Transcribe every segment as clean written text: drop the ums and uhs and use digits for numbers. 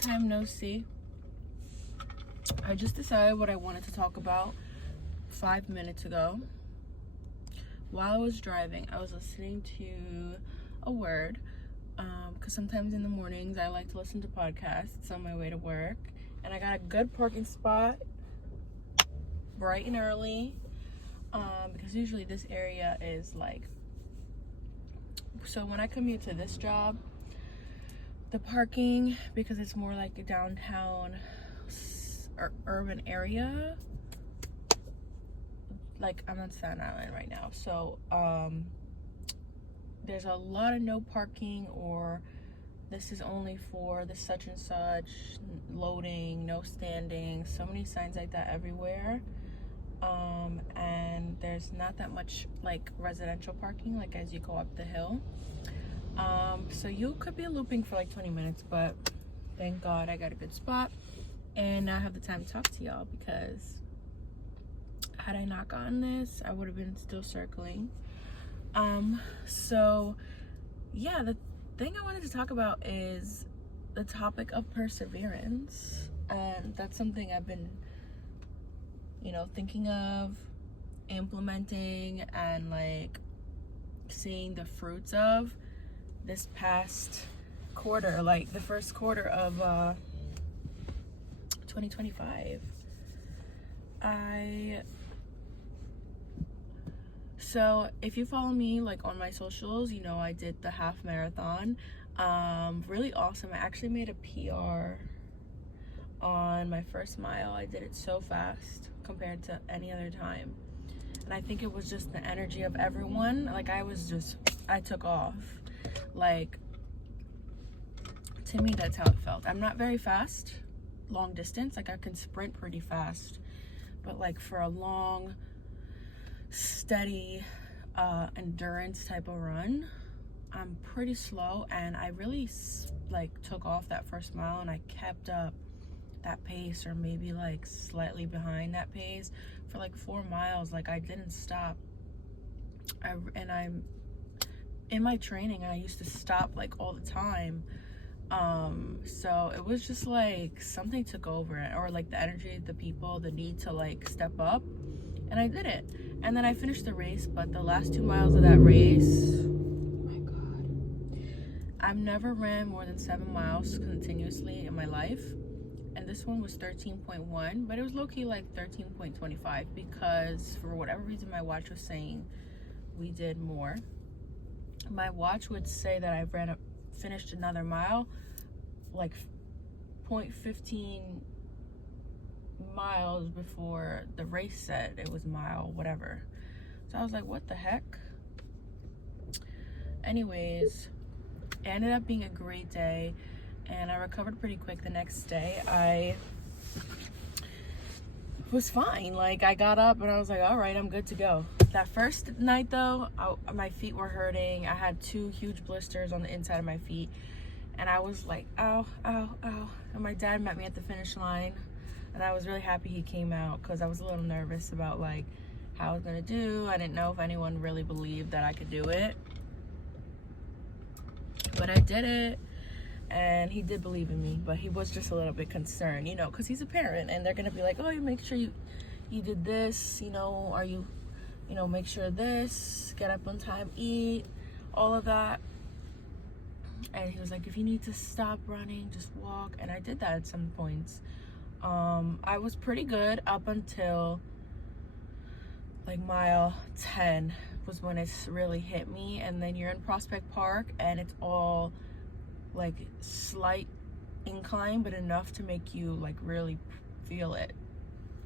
time no see. I just decided what I wanted to talk about 5 minutes ago. While I was driving, I was listening to a word, because sometimes in the mornings I like to listen to podcasts on my way to work, and I got a good parking spot bright and early, because usually this area is like, so when I commute to this job, the parking, because it's more like a downtown urban area, like I'm on Staten Island right now, so there's a lot of no parking, or this is only for the such and such, loading, no standing, so many signs like that everywhere. And there's not that much like residential parking like as you go up the hill, so you could be looping for like 20 minutes, but thank God I got a good spot and now I have the time to talk to y'all, because had I not gotten this, I would have been still circling. So yeah, the thing I wanted to talk about is the topic of perseverance, and that's something I've been, thinking of implementing and like seeing the fruits of this past quarter, like the first quarter of 2025. So if you follow me like on my socials, I did the half marathon. Really awesome. I actually made a PR on my first mile. I did it so fast compared to any other time, and I think it was just the energy of everyone. Like I took off. Like, to me, that's how it felt. I'm not very fast long distance. Like, I can sprint pretty fast, but like for a long steady endurance type of run, I'm pretty slow, and I really like took off that first mile, and I kept up that pace, or maybe like slightly behind that pace for like 4 miles. Like, I didn't stop. I'm in my training, I used to stop like all the time, so it was just like something took over it, or like the energy, the people, the need to like step up, and I did it. And then I finished the race, but the last 2 miles of that race, oh my God, I've never ran more than 7 miles continuously in my life, and this one was 13.1, but it was low-key like 13.25, because for whatever reason my watch was saying we did more. My watch would say that I finished another mile like 0.15 miles before the race said it was mile whatever. So I was like, what the heck? Anyways, it ended up being a great day, and I recovered pretty quick. The next day I was fine. Like, I got up and I was like, all right, I'm good to go. That first night though, my feet were hurting. I had 2 huge blisters on the inside of my feet, and I was like, ow, ow, ow. And my dad met me at the finish line, and I was really happy he came out, because I was a little nervous about like how I was gonna do. I didn't know if anyone really believed that I could do it, but I did it, and he did believe in me, but he was just a little bit concerned, because he's a parent, and they're gonna be like, oh, you make sure you did this, are you, make sure this, get up on time, eat, all of that. And he was like, if you need to stop running, just walk. And I did that at some points. I was pretty good up until like mile 10 was when it's really hit me, and then you're in Prospect Park, and it's all like slight incline, but enough to make you like really feel it.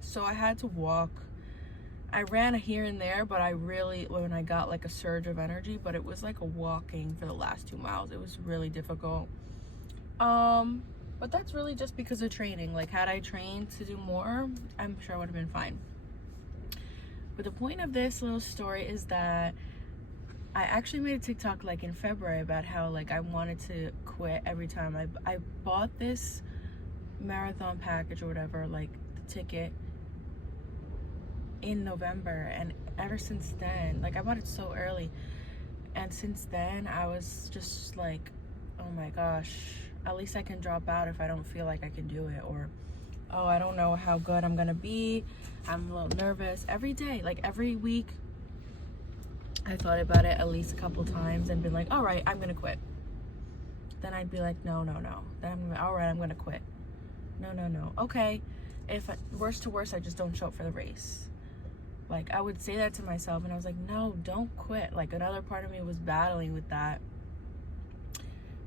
So I had to walk. I ran here and there, but when I got like a surge of energy, but it was like a walking for the last 2 miles. It was really difficult. But that's really just because of training. Like, had I trained to do more, I'm sure I would have been fine. But the point of this little story is that I actually made a TikTok like in February about how like I wanted to quit every time. I bought this marathon package or whatever, like the ticket, in November, and ever since then, like, I bought it so early, and since then I was just like, oh my gosh, at least I can drop out if I don't feel like I can do it, or oh, I don't know how good I'm gonna be, I'm a little nervous. Every day, like every week, I thought about it at least a couple times and been like, all right, I'm gonna quit. Then I'd be like, no. Then all right, I'm gonna quit. No. Okay, if worst to worst, I just don't show up for the race. Like, I would say that to myself, and I was like, no, don't quit. Like, another part of me was battling with that,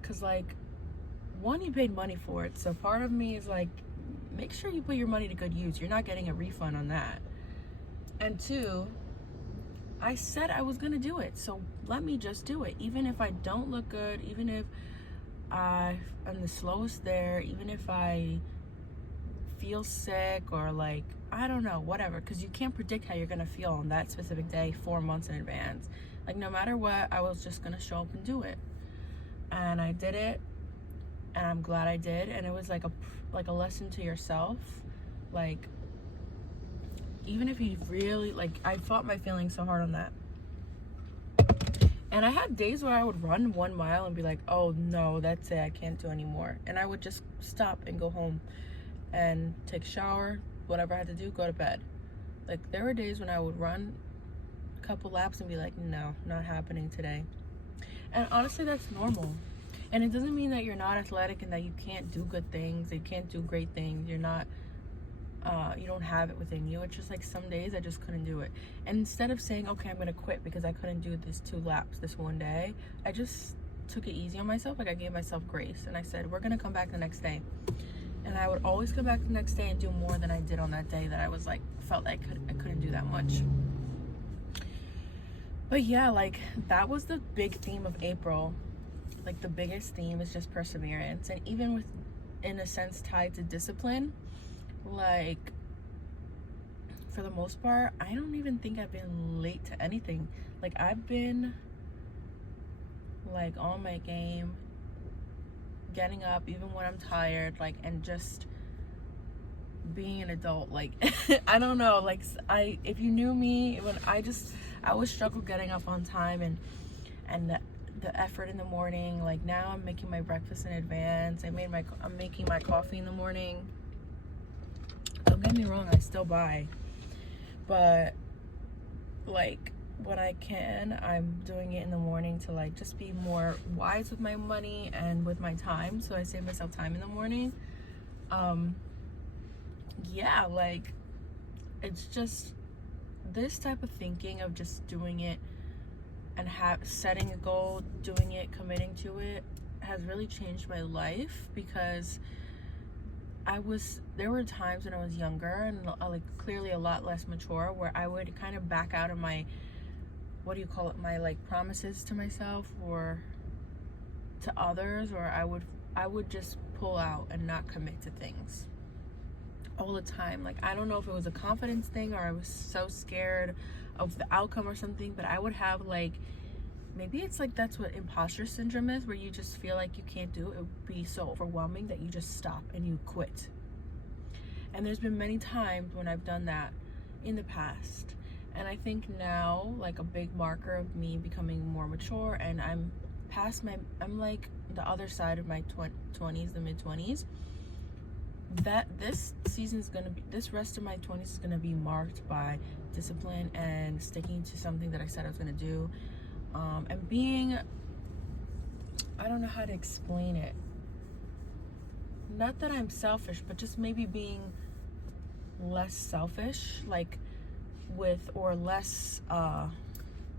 because like, one, you paid money for it, so part of me is like, make sure you put your money to good use. You're not getting a refund on that. And two, I said I was gonna do it, so let me just do it. Even if I don't look good, even if I'm the slowest there, even if I feel sick, or like, I don't know, whatever, because you can't predict how you're gonna feel on that specific day 4 months in advance. Like, no matter what, I was just gonna show up and do it. And I did it, and I'm glad I did. And it was like a lesson to yourself. Like, even if you really, like, I fought my feelings so hard on that. And I had days where I would run 1 mile and be like, oh no, that's it, I can't do anymore. And I would just stop and go home and take a shower, whatever I had to do, go to bed. Like, there were days when I would run a couple laps and be like, no, not happening today. And honestly, that's normal. And it doesn't mean that you're not athletic and that you can't do good things, that you can't do great things. You're not, you don't have it within you. It's just like some days I just couldn't do it. And instead of saying, okay, I'm gonna quit because I couldn't do this 2 laps this one day, I just took it easy on myself. Like, I gave myself grace, and I said, we're gonna come back the next day. And I would always come back the next day and do more than I did on that day that I was like, felt like I couldn't do that much. But yeah, like, that was the big theme of April. Like, the biggest theme is just perseverance, and even with, in a sense, tied to discipline. Like, for the most part, I don't even think I've been late to anything. Like, I've been like on my game, getting up even when I'm tired, like, and just being an adult. Like, I don't know, like, if you knew me, when I would struggle getting up on time, and the effort in the morning. Like, now I'm making my breakfast in advance. I'm making my coffee in the morning. Don't get me wrong, I still buy, but like, when I can, I'm doing it in the morning to like just be more wise with my money and with my time, so I save myself time in the morning. Yeah, like, it's just this type of thinking of just doing it and setting a goal, doing it, committing to it, has really changed my life, because there were times when I was younger and like clearly a lot less mature, where I would kind of back out of my, my like promises to myself or to others, or I would just pull out and not commit to things all the time. Like, I don't know if it was a confidence thing or I was so scared of the outcome or something, but I would have like, maybe it's like, that's what imposter syndrome is, where you just feel like you can't do it. It would be so overwhelming that you just stop and you quit. And there's been many times when I've done that in the past. And I think now, like, a big marker of me becoming more mature, and I'm like the other side of my 20s, the mid-20s, that this rest of my 20s is gonna be marked by discipline and sticking to something that I said I was gonna do. And being, I don't know how to explain it. Not that I'm selfish, but just maybe being less selfish, like or less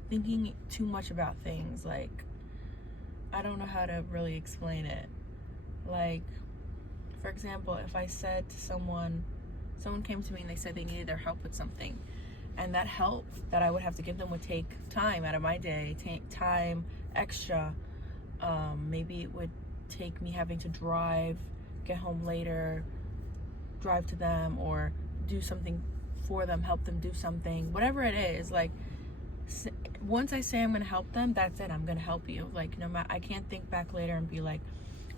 thinking too much about things. Like, I don't know how to really explain it. Like, for example, if I said to someone came to me and they said they needed their help with something, and that help that I would have to give them would take time out of my day, take time extra. Maybe it would take me having to drive, get home later, drive to them, or do something for them, help them do something, whatever it is. Like, once I say I'm gonna help them, that's it, I'm gonna help you. Like, no matter, I can't think back later and be like,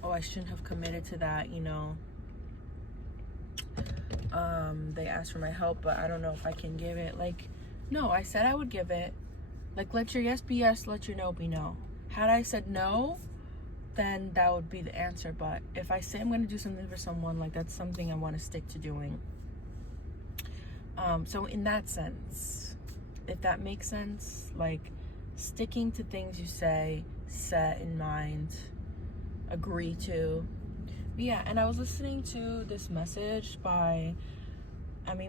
oh, I shouldn't have committed to that, you know. They asked for my help, but I don't know if I can give it. Like, no, I said I would give it. Like, let your yes be yes, let your no be no. Had I said no, then that would be the answer. But if I say I'm going to do something for someone, like, that's something I want to stick to doing. So in that sense, if that makes sense, like, sticking to things you say, set in mind, agree to. But yeah, and I was listening to this message by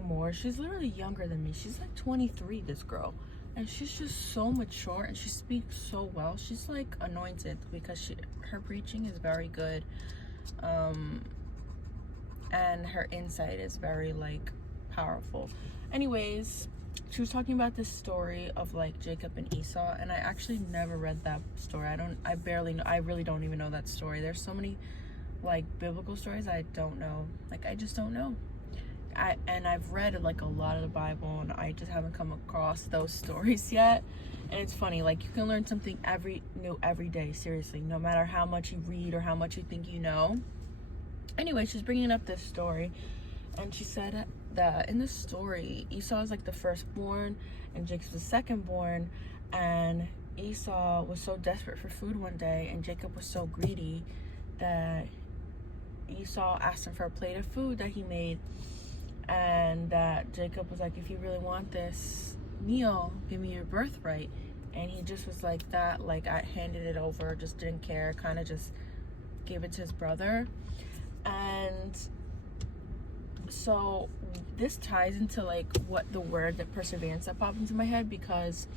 Moore. She's literally younger than me. She's like 23, this girl. And she's just so mature, and she speaks so well. She's like anointed because her preaching is very good. And her insight is very, like, powerful. Anyways, she was talking about this story of, like, Jacob and Esau, and I actually never read that story. I really don't even know that story. There's so many, like, biblical stories I don't know. Like, I just don't know. I've read, like, a lot of the Bible, and I just haven't come across those stories yet. And it's funny, like, you can learn something new every day, seriously, no matter how much you read or how much you think you know. Anyway, she's bringing up this story, and she said that in the story, Esau is like the firstborn and Jacob's the secondborn, and Esau was so desperate for food one day, and Jacob was so greedy that Esau asked him for a plate of food that he made, and that Jacob was like, if you really want this meal, give me your birthright. And he just was like that, like, I handed it over, just didn't care, kind of just gave it to his brother. And so this ties into, like, what the word that perseverance that popped into my head, because,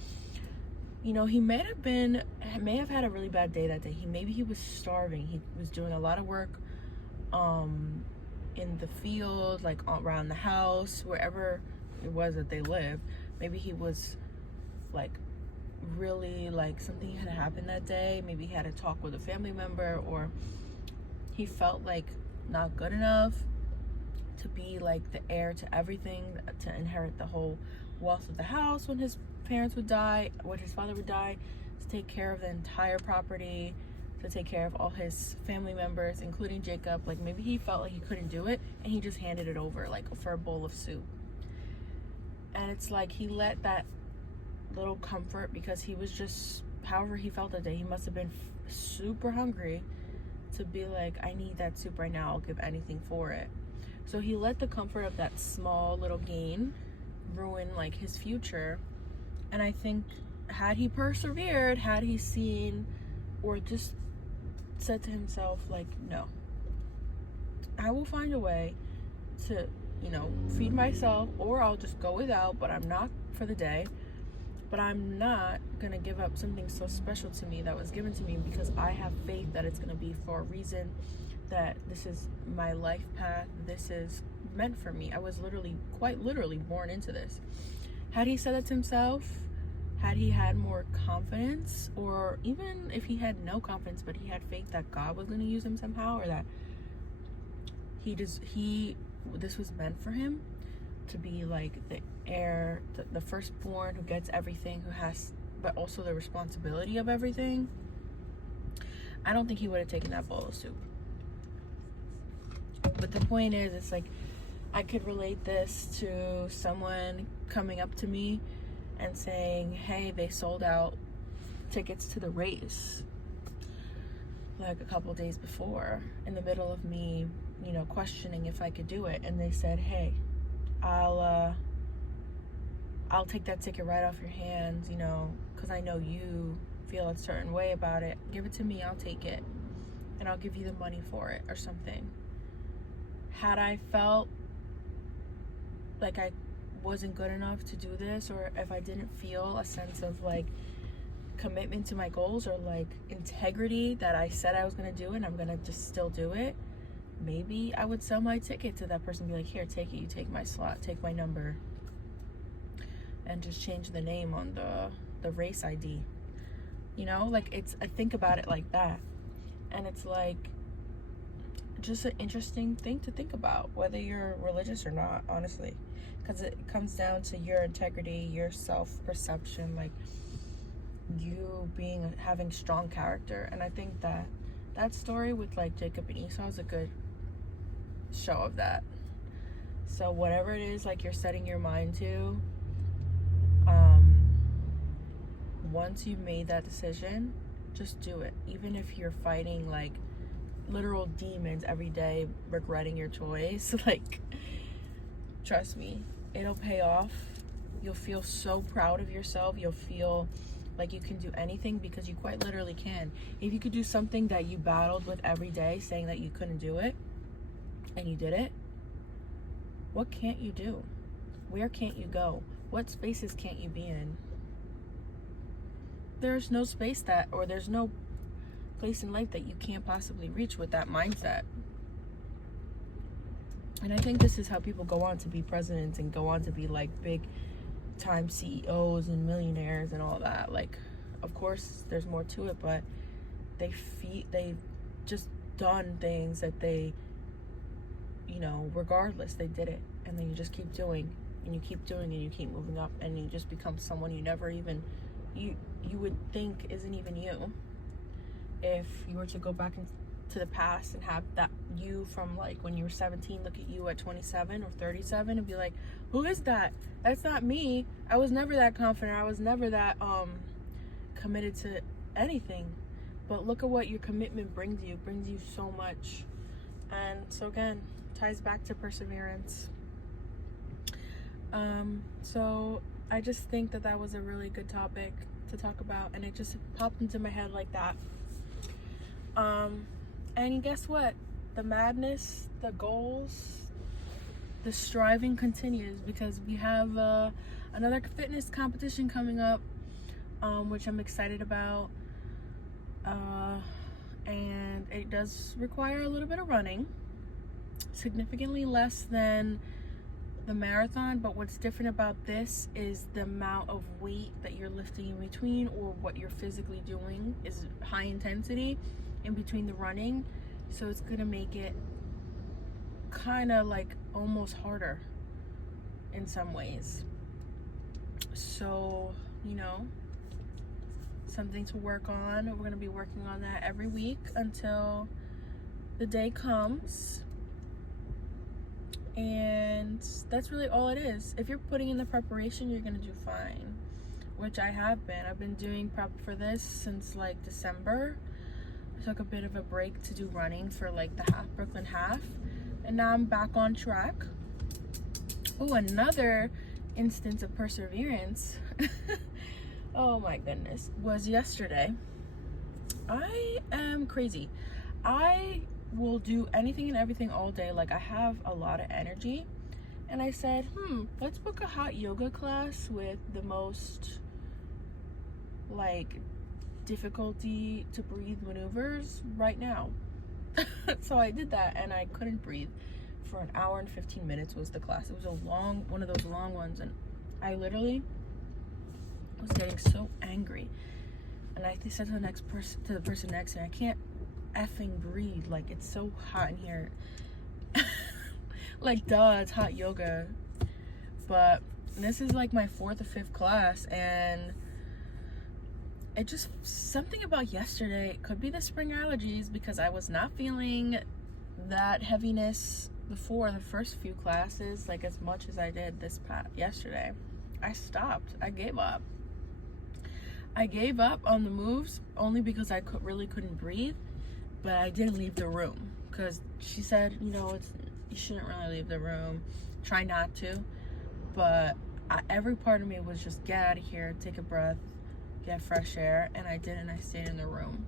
you know, he may have had a really bad day that day. Maybe he was starving. He was doing a lot of work in the field, like around the house, wherever it was that they lived. Maybe he was, like, really, like, something had happened that day. Maybe he had a talk with a family member, or he felt like not good enough to be, like, the heir to everything, to inherit the whole wealth of the house when his parents would die, when his father would die, to take care of the entire property, to take care of all his family members, including Jacob. Like, maybe he felt like he couldn't do it, and he just handed it over, like, for a bowl of soup. And it's like he let that little comfort, because he was just, however he felt that day, he must have been super hungry, to be like, I need that soup right now, I'll give anything for it. So he let the comfort of that small little gain ruin, like, his future. And I think, had he persevered, had he seen, or just said to himself, like, no, I will find a way to, you know, feed myself, or I'll just go without, but I'm not for the day. But I'm not gonna give up something so special to me that was given to me, because I have faith that it's gonna be for a reason, that this is my life path, this is meant for me. I was quite literally born into this. Had he said that to himself, had he had more confidence, or even if he had no confidence, but he had faith that God was gonna use him somehow, or that this was meant for him, to be like the heir, the firstborn who gets everything, but also the responsibility of everything, I don't think he would have taken that bowl of soup. But the point is, it's like, I could relate this to someone coming up to me and saying, hey, they sold out tickets to the race, like, a couple days before, in the middle of me, you know, questioning if I could do it. And they said, hey, I'll take that ticket right off your hands, you know, because I know you feel a certain way about it. Give it to me, I'll take it, and I'll give you the money for it, or something. Had I felt like I wasn't good enough to do this, or if I didn't feel a sense of, like, commitment to my goals, or, like, integrity that I said I was gonna do and I'm gonna just still do it, maybe I would sell my ticket to that person and be like, here, take it, you take my slot, take my number, and just change the name on the race ID. You know, like, I think about it like that, and it's like just an interesting thing to think about, whether you're religious or not, honestly, because it comes down to your integrity, your self-perception, like, you having strong character. And I think that story with, like, Jacob and Esau is a good show of that. So whatever it is, like, you're setting your mind to, once you've made that decision, just do it. Even if you're fighting like literal demons every day, regretting your choice, like, trust me, it'll pay off. You'll feel so proud of yourself. You'll feel like you can do anything, because you quite literally can. If you could do something that you battled with every day, saying that you couldn't do it, and you did it, what can't you do? Where can't you go? What spaces can't you be in? There's no space that, or there's no place in life that you can't possibly reach with that mindset. And I think this is how people go on to be presidents and go on to be like big time CEOs and millionaires and all that. Like, of course there's more to it, but they've just done things that they, you know, regardless, they did it. And then you just keep doing, and you keep doing, and you keep moving up, and you just become someone you never even, you would think isn't even you. If you were to go back into the past and have that you from like when you were 17 look at you at 27 or 37 and be like, who is that? That's not me. I was never that confident. I was never that committed to anything. But look at what your commitment brings you. It brings you so much. And so again, ties back to perseverance. So I just think that was a really good topic to talk about, and it just popped into my head like that. And guess what? The madness, the goals, the striving continues, because we have another fitness competition coming up, which I'm excited about. And it does require a little bit of running, significantly less than the marathon. But what's different about this is the amount of weight that you're lifting in between, or what you're physically doing is high intensity in between the running. So it's gonna make it kind of like almost harder in some ways. So, you know, something to work on. We're gonna be working on that every week until the day comes. And that's really all it is. If you're putting in the preparation, you're gonna do fine, which I have been. I've been doing prep for this since like December. I took a bit of a break to do running for like the Brooklyn half, and now I'm back on track. Oh, another instance of perseverance oh my goodness, was yesterday. I am crazy. I will do anything and everything all day. Like, I have a lot of energy, and I said, let's book a hot yoga class with the most like difficulty to breathe maneuvers right now. So I did that, and I couldn't breathe for an hour and 15 minutes was the class. It was one of those long ones, and I literally was getting so angry. And I said to the person next to me, I can't effing breathe. Like, it's so hot in here. Like, duh, it's hot yoga. But this is like my 4th or 5th class, and it just, something about yesterday, it could be the spring allergies, because I was not feeling that heaviness before the first few classes like as much as I did yesterday. I stopped. I gave up on the moves, only because I really couldn't breathe. But I didn't leave the room, because she said, you know, you shouldn't really leave the room, try not to. But every part of me was just, get out of here, take a breath, get fresh air. And I didn't. I stayed in the room.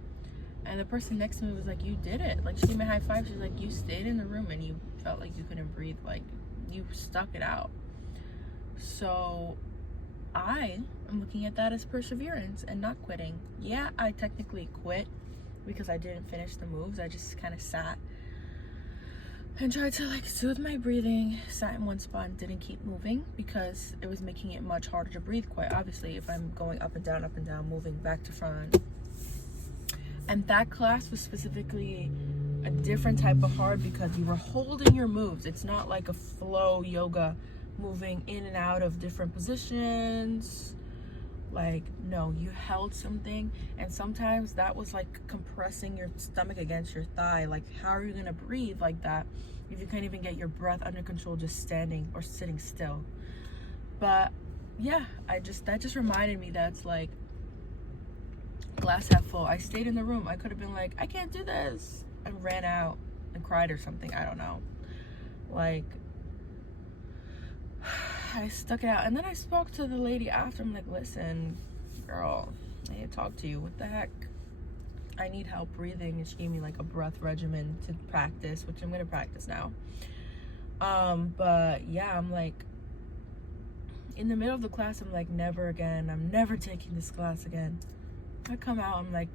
And the person next to me was like, you did it. Like, she gave me a high five. She's like, you stayed in the room and you felt like you couldn't breathe. Like, you stuck it out. So I am looking at that as perseverance and not quitting. Yeah, I technically quit because I didn't finish the moves. I just kind of sat and tried to like soothe my breathing, sat in one spot and didn't keep moving, because it was making it much harder to breathe, quite obviously, if I'm going up and down, moving back to front. And that class was specifically a different type of hard, because you were holding your moves. It's not like a flow yoga, moving in and out of different positions. Like, no, you held something, and sometimes that was like compressing your stomach against your thigh. Like, how are you gonna breathe like that if you can't even get your breath under control just standing or sitting still? But yeah, that just reminded me that it's like, glass half full. I stayed in the room. I could have been like, I can't do this, and ran out and cried or something. I don't know. Like, I stuck it out. And then I spoke to the lady after. I'm like, listen, girl, I need to talk to you. What the heck? I need help breathing. And she gave me like a breath regimen to practice, which I'm going to practice now. But yeah, I'm like, in the middle of the class, I'm like, never again. I'm never taking this class again. I come out, I'm like,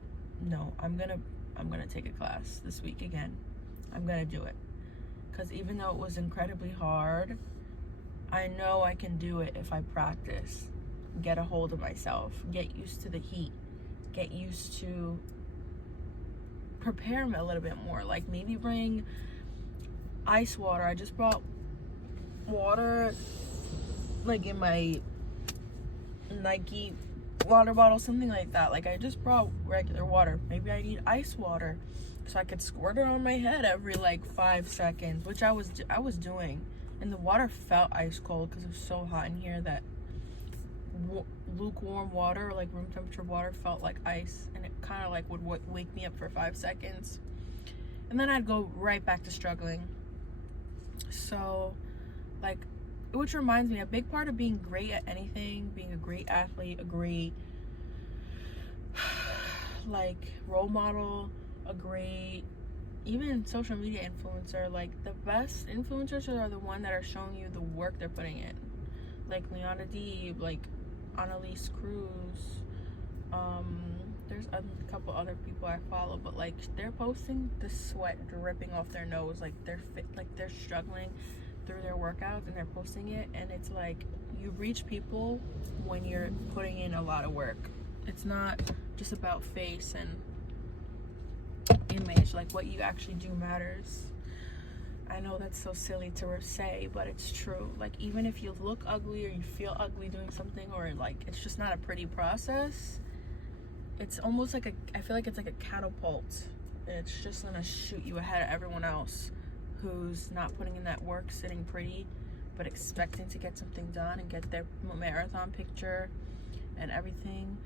no, I'm gonna take a class this week again. I'm gonna do it. Because even though it was incredibly hard, I know I can do it if I practice, get a hold of myself, get used to the heat, get used to prepare a little bit more. Like maybe bring ice water. I just brought water, like in my Nike water bottle, something like that. Like I just brought regular water. Maybe I need ice water so I could squirt it on my head every like 5 seconds, which I was doing. And the water felt ice cold because it was so hot in here that lukewarm water, like room temperature water, felt like ice, and it kind of like would wake me up for 5 seconds, and then I'd go right back to struggling. So like, which reminds me, a big part of being great at anything, being a great athlete, a great like role model, a great even social media influencer, like the best influencers are the one that are showing you the work they're putting in. Like Leona Deeb, like Annalise Cruz, there's a couple other people I follow, but like they're posting the sweat dripping off their nose, like they're fit, like they're struggling through their workouts, and they're posting it, and it's like you reach people when you're putting in a lot of work. It's not just about face and image. Like what you actually do matters. I know that's so silly to say, but it's true. Like even if you look ugly or you feel ugly doing something, or like it's just not a pretty process, it's almost like I feel like it's like a catapult. It's just gonna shoot you ahead of everyone else who's not putting in that work, sitting pretty, but expecting to get something done and get their marathon picture and everything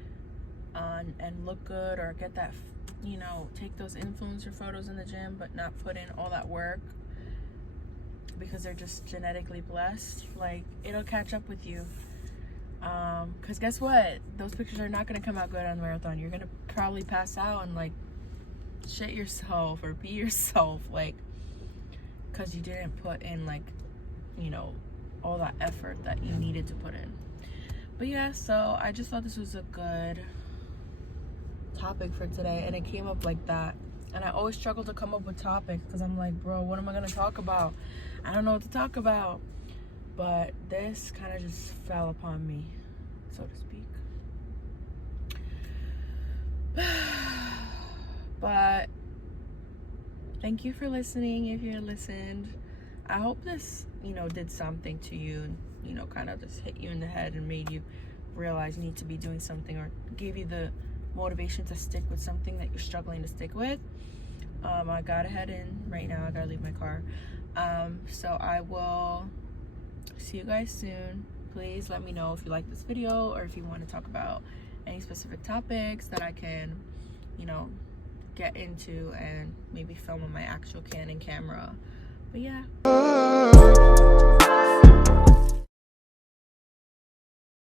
on and look good, or get that, you know, take those influencer photos in the gym but not put in all that work because they're just genetically blessed. Like it'll catch up with you, because guess what, those pictures are not going to come out good on the marathon. You're going to probably pass out and like shit yourself or be yourself, like because you didn't put in, like, you know, all that effort that you needed to put in. But yeah, so I just thought this was a good topic for today, and it came up like that. And I always struggle to come up with topics because I'm like, bro, what am I gonna talk about? I don't know what to talk about. But this kind of just fell upon me, so to speak. But thank you for listening. If you listened, I hope this, you know, did something to you, and, you know, kind of just hit you in the head and made you realize you need to be doing something, or gave you the motivation to stick with something that you're struggling to stick with. I gotta head in right now. I gotta leave my car. So I will see you guys soon. Please let me know if you like this video, or if you want to talk about any specific topics that I can, you know, get into and maybe film on my actual Canon camera. But yeah.